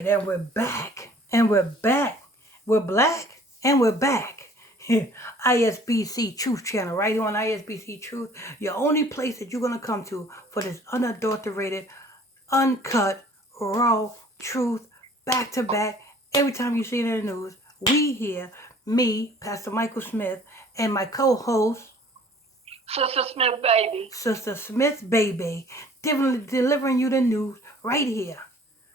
And we're back. And we're back. We're black and we're back. ISBC Truth Channel, right here on ISBC Truth. Your only place that you're going to come to for this unadulterated, uncut, raw truth, back to back. Every time you see it in the news, we here, me, Pastor Michael Smith, and my co-host, Sister Smith, baby. Sister Smith Baby, delivering you the news right here.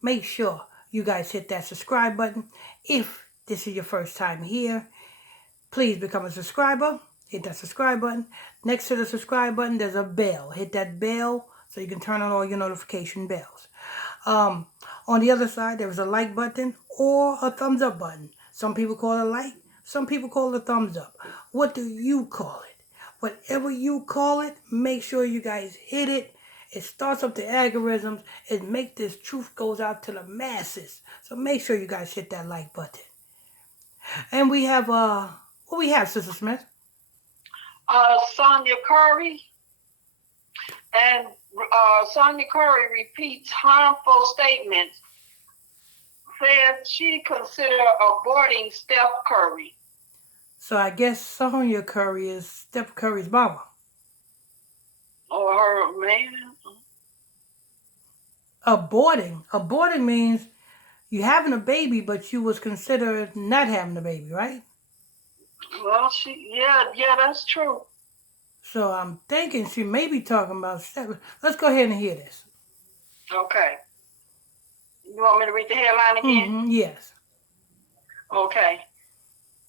Make sure you guys hit that subscribe button. If this is your first time here, please become a subscriber. Hit that subscribe button. Next to the subscribe button, there's a bell. Hit that bell so you can turn on all your notification bells. On the other side, there is a like button or a thumbs up button. Some people call it a like. Some people call it a thumbs up. What do you call it? Whatever you call it, make sure you guys hit it. It starts up the algorithms. It makes this truth goes out to the masses. So make sure you guys hit that like button. And we have what we have, Sister Smith? Sonya Curry. And Sonya Curry repeats harmful statements. Says she considered aborting Steph Curry. So I guess Sonya Curry is Steph Curry's mama. Or her man. Aborting means you having a baby, but you was considered not having a baby, right? Well, yeah, that's true. So I'm thinking she may be talking about Steph. Let's go ahead and hear this. Okay. You want me to read the headline again? Mm-hmm, yes. Okay.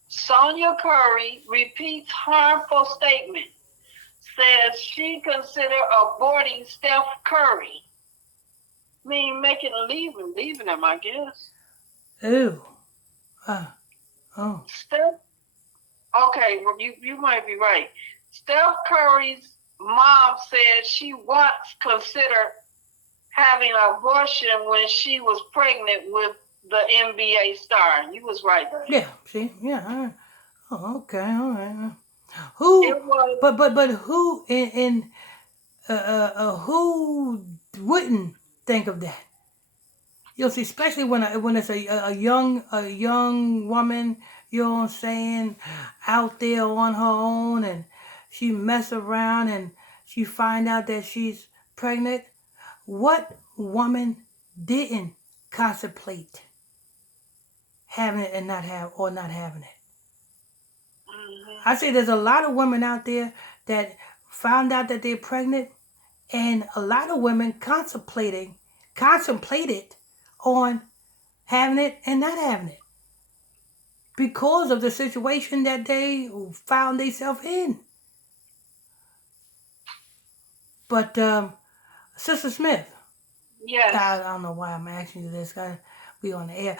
Sonya Curry repeats harmful statement. Says she considered aborting Steph Curry. Leaving him, I guess. Ew. Steph. Okay, well, you might be right. Steph Curry's mom said she once considered having an abortion when she was pregnant with the NBA star. You was right, right? Yeah. See. Yeah. Oh, okay. All right. Who? It was. But who who wouldn't think of that? You'll see, especially when it's a young woman, you know what I'm saying, out there on her own, and she mess around and she find out that she's pregnant. What woman didn't contemplate having it and not having it? Mm-hmm. I say there's a lot of women out there that found out that they're pregnant, and a lot of women contemplated on having it and not having it because of the situation that they found themselves in. But Sister Smith, Yes. I don't know why I'm asking you this. We on the air.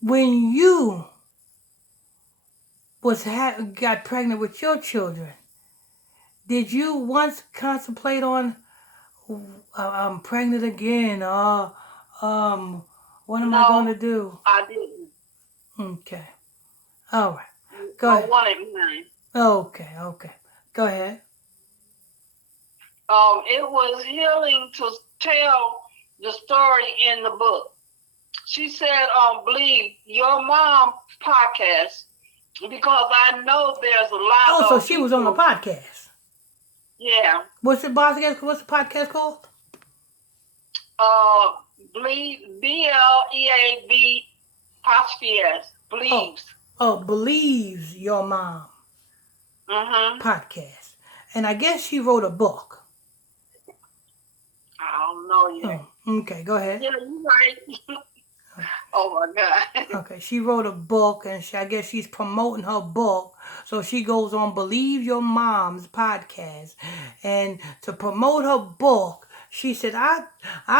When you got pregnant with your children, did you once contemplate on I'm pregnant again? What am I going to do? I didn't. Okay. All right. Go ahead. I wanted mine. Okay. Go ahead. It was healing to tell the story in the book. She said on Believe Your Mom podcast, because I know there's a lot of so she was on the podcast. Yeah. What's the podcast called? Believe, BLEAV podcast. Believes. Believes Your Mom podcast. And I guess she wrote a book. I don't know yet. Okay, go ahead. Yeah, you're right. Oh my God. Okay, she wrote a book, and I guess she's promoting her book. So she goes on Believe Your Mom's podcast, and to promote her book, she said, "I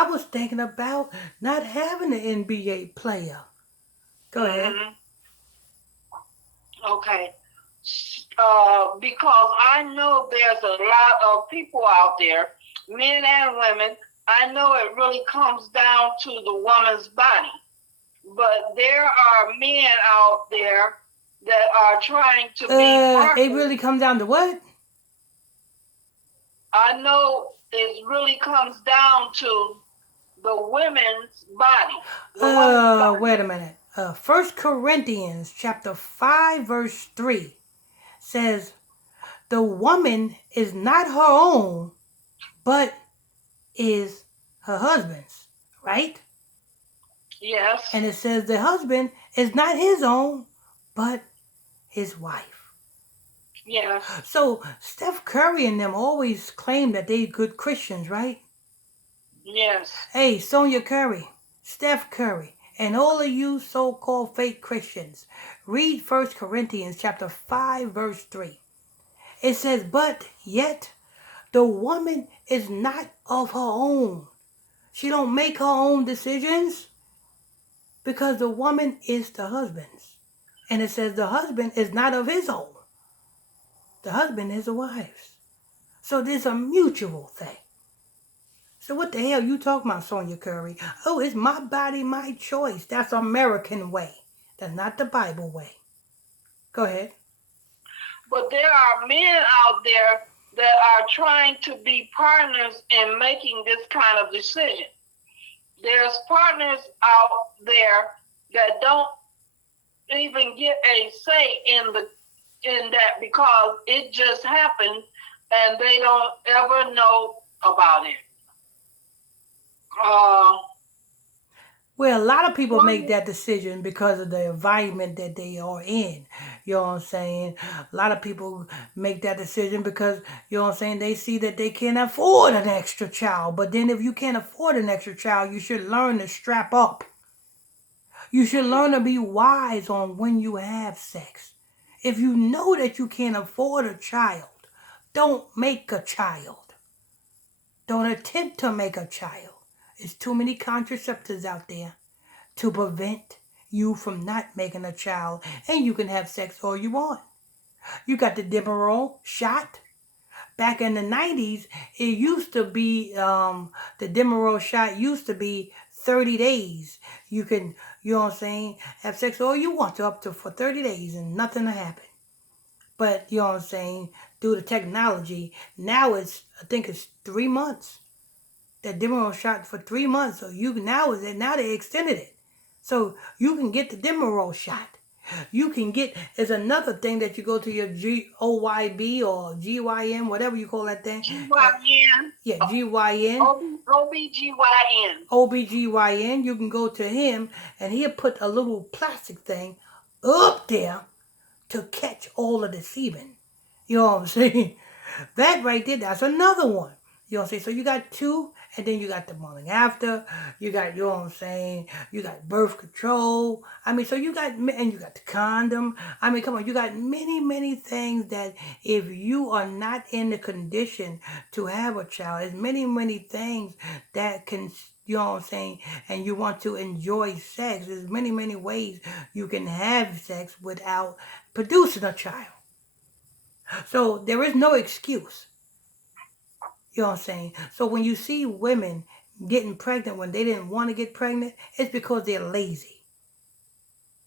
was thinking about not having an NBA player." Go ahead. Okay. Because I know there's a lot of people out there, men and women. I know it really comes down to the woman's body. But there are men out there that are trying to be perfect. It really comes down to what? I know it really comes down to the women's body. Wait a minute. 1 Corinthians chapter 5 verse 3 says, the woman is not her own, but is her husband's, right? Yes. And it says the husband is not his own, but his wife. Yeah. So Steph Curry and them always claim that they good Christians, right? Yes. Hey, Sonya Curry, Steph Curry, and all of you so-called fake Christians, read 1 Corinthians chapter 5 verse 3. It says, but yet the woman is not of her own. She don't make her own decisions because the woman is the husband's. And it says the husband is not of his own. The husband is the wife's. So there's a mutual thing. So what the hell you talking about, Sonya Curry? Oh, it's my body, my choice. That's American way. That's not the Bible way. Go ahead. But there are men out there that are trying to be partners in making this kind of decision. There's partners out there that don't even get a say in that because it just happened and they don't ever know about it. Well, a lot of people make that decision because of the environment that they are in. You know what I'm saying? A lot of people make that decision because, you know what I'm saying, they see that they can't afford an extra child. But then if you can't afford an extra child, you should learn to strap up. You should learn to be wise on when you have sex. If you know that you can't afford a child, don't make a child. Don't attempt to make a child. There's too many contraceptives out there to prevent you from not making a child, and you can have sex all you want. You got the Demerol shot. Back in the 90s, it used to be, the Demerol shot used to be 30 days. You can, you know what I'm saying, have sex all you want to up to for 30 days and nothing will happen. But, you know what I'm saying, due to technology, now I think it's 3 months. That Demerol shot for 3 months. So now they extended it. So you can get the Demerol shot. You can get, it's another thing that you go to your GOYB or GYN, whatever you call that thing. GYN. Yeah, GYN. OBGYN. OBGYN. You can go to him and he'll put a little plastic thing up there to catch all of the semen. You know what I'm saying? That right there, that's another one. You know what I'm saying? So you got 2, and then you got the morning after. You got, you know what I'm saying? You got birth control. I mean, so you got, and you got the condom. I mean, come on, you got many, many things that if you are not in the condition to have a child, there's many, many things that can, you know what I'm saying, and you want to enjoy sex. There's many, many ways you can have sex without producing a child. So there is no excuse. You know what I'm saying? So when you see women getting pregnant when they didn't want to get pregnant, it's because they're lazy.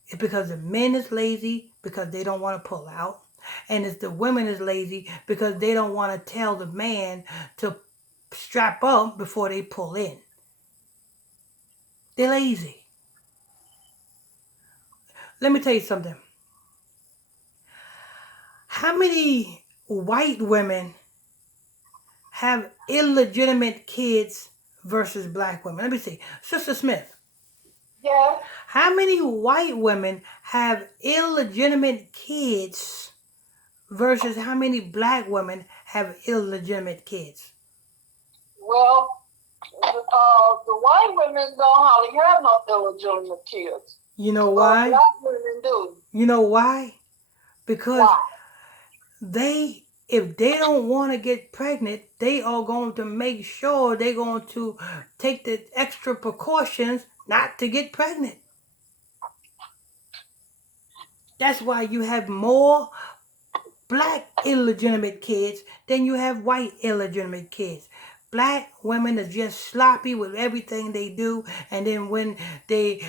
It's because the men is lazy because they don't want to pull out. And it's the women is lazy because they don't want to tell the man to strap up before they pull in. They're lazy. Let me tell you something. How many white women have illegitimate kids versus black women? Let me see. Sister Smith. Yeah. How many white women have illegitimate kids versus how many black women have illegitimate kids? Well, the white women don't hardly have no illegitimate kids. You know why? Black women do. You know why? Because why? if they don't want to get pregnant, they are going to make sure they're going to take the extra precautions not to get pregnant. That's why you have more black illegitimate kids than you have white illegitimate kids. Black women are just sloppy with everything they do, and then when they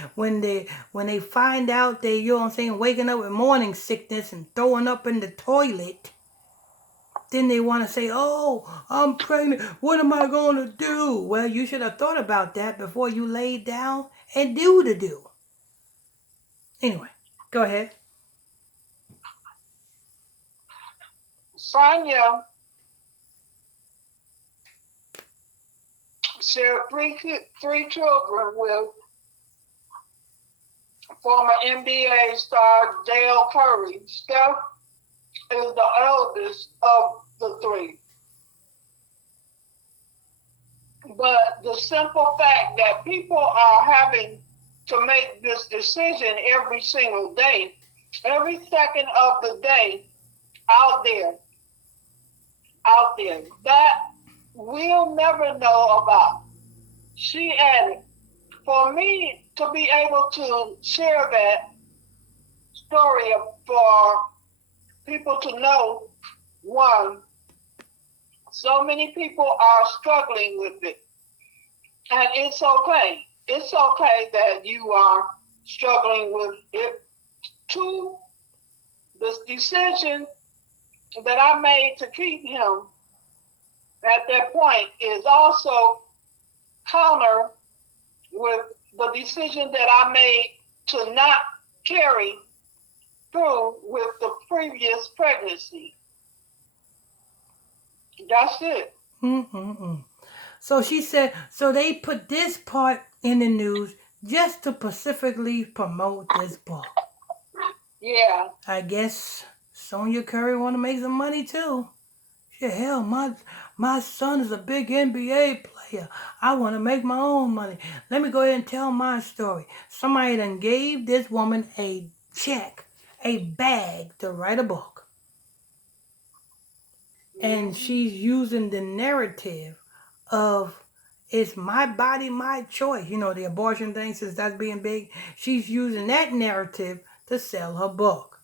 find out they, you know what I'm saying, waking up with morning sickness and throwing up in the toilet, Then they want to say, oh, I'm pregnant. What am I going to do? Well, you should have thought about that before you laid down and do the do. Anyway, go ahead. Sonya shared three children with former NBA star Dale Curry. Steph is the eldest of the three. But the simple fact that people are having to make this decision every single day, every second of the day, out there, that we'll never know about. She added, for me to be able to share that story for people to know, one, so many people are struggling with it. And it's okay. It's okay that you are struggling with it. Two, the decision that I made to keep him at that point is also counter with the decision that I made to not carry through with the previous pregnancy. That's it. Mm-mm-mm. So she said, so they put this part in the news just to specifically promote this book. Yeah. I guess Sonya Curry want to make some money too. Yeah, hell, my son is a big NBA player. I want to make my own money. Let me go ahead and tell my story. Somebody done gave this woman a check, a bag to write a book. And she's using the narrative of it's my body, my choice. You know, the abortion thing, since that's being big. She's using that narrative to sell her book.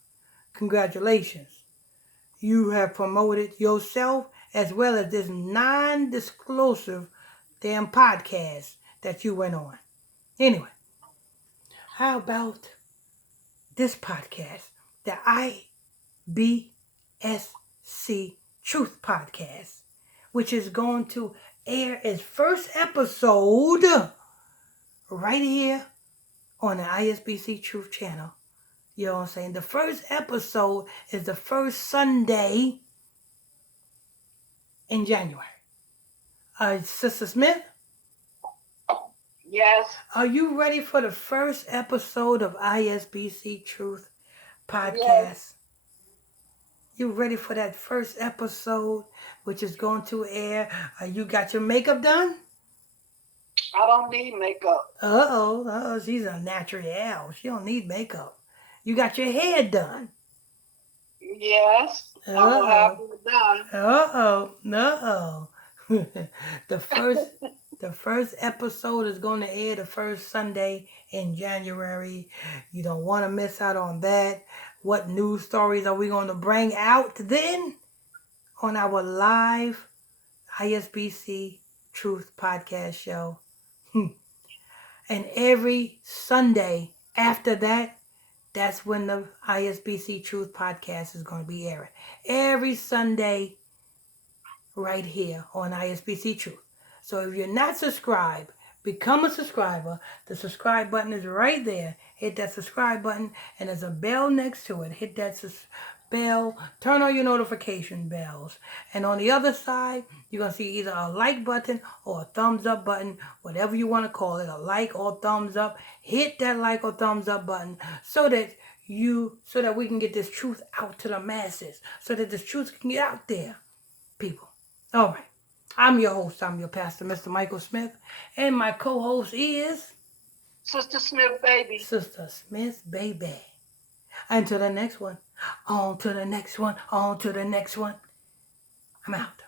Congratulations. You have promoted yourself as well as this non-disclosive damn podcast that you went on. Anyway, how about this podcast, the IBSC Truth Podcast, which is going to air its first episode right here on the ISBC Truth channel. You know what I'm saying? The first episode is the first Sunday in January. Sister Smith? Yes. Are you ready for the first episode of ISBC Truth Podcast? Yes. You ready for that first episode, which is going to air? You got your makeup done? I don't need makeup. Uh-oh, she's a natural. She don't need makeup. You got your hair done? Yes. I will have it done. Uh-oh. The first episode is going to air the first Sunday in January. You don't want to miss out on that. What news stories are we going to bring out then on our live ISBC Truth Podcast show? And every Sunday after that, that's when the ISBC Truth Podcast is going to be airing. Every Sunday right here on ISBC Truth. So if you're not subscribed, become a subscriber. The subscribe button is right there. Hit that subscribe button, and there's a bell next to it. Hit that bell. Turn on your notification bells. And on the other side, you're going to see either a like button or a thumbs up button, whatever you want to call it, a like or thumbs up. Hit that like or thumbs up button so that we can get this truth out to the masses, so that this truth can get out there, people. All right. I'm your host. I'm your pastor, Mr. Michael Smith. And my co-host is Sister Smith, baby. Sister Smith, baby. Until the next one. On to the next one. On to the next one. I'm out.